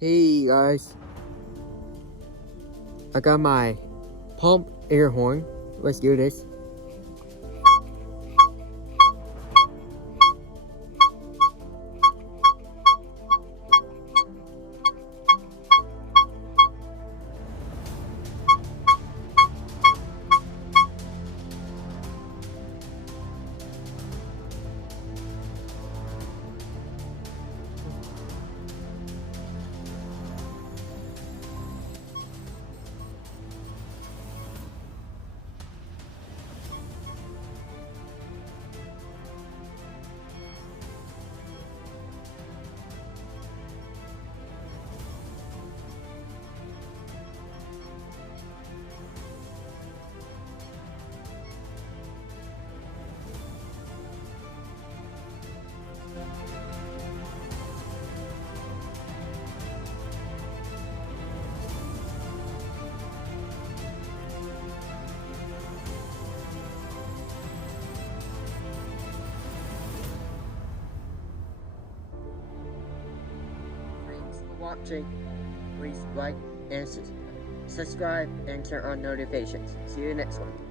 Hey guys, I got my pump air horn. Let's do this. Thanks for watching. Please like and subscribe and turn on notifications. See you next one.